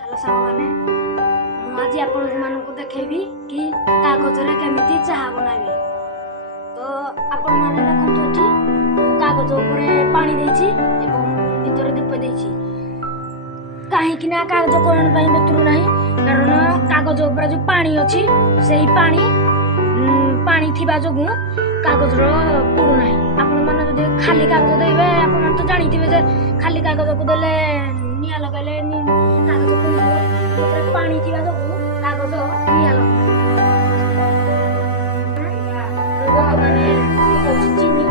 Hello सामने आज आपण को देखेबी कि कागज रे केमिति चाहा बनाबे। तो आपण माने देखंतु एठी कागज ऊपर पानी देछि एवं भीतर दीप देछि। काहे कि ना कागज कोन पई बतुरु नाही, कारण कागज ऊपर जो पानी अछि सेही पानी थिबा जोगु कागज रो पुरु नाही। आपण माने जदि खाली कागज देबे, आपण तो जानिथिबे जे खाली कागज को देले निया लगाइले कागज पुरु पानी थिबा जोगु कागज निया लगा माने चिनी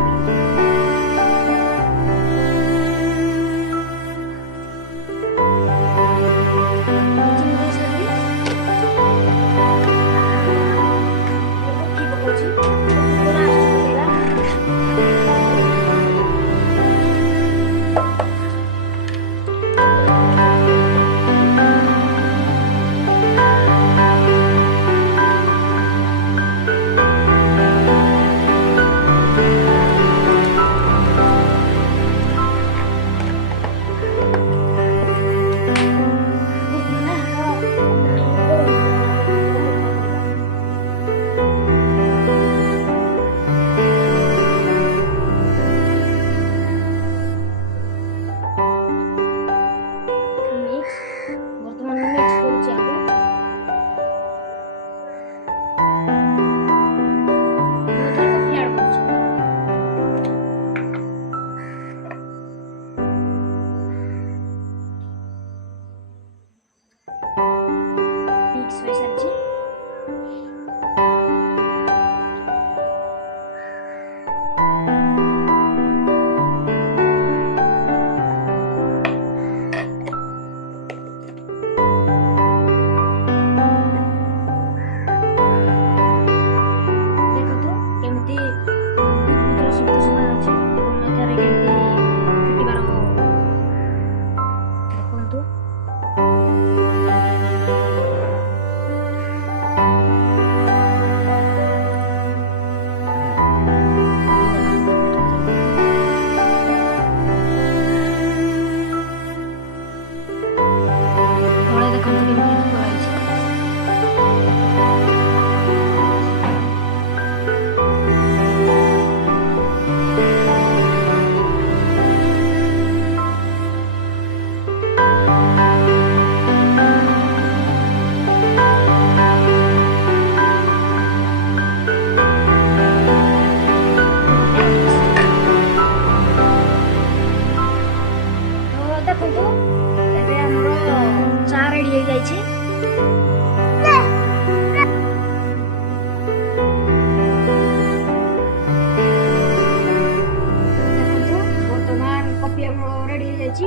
ବର୍ତ୍ତମାନ କଫି ଆମର ରେଡି ହେଇଯାଇଛି।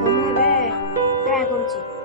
ତ ମୁଁ ଏବେ ଟ୍ରାଏ କରୁଛି।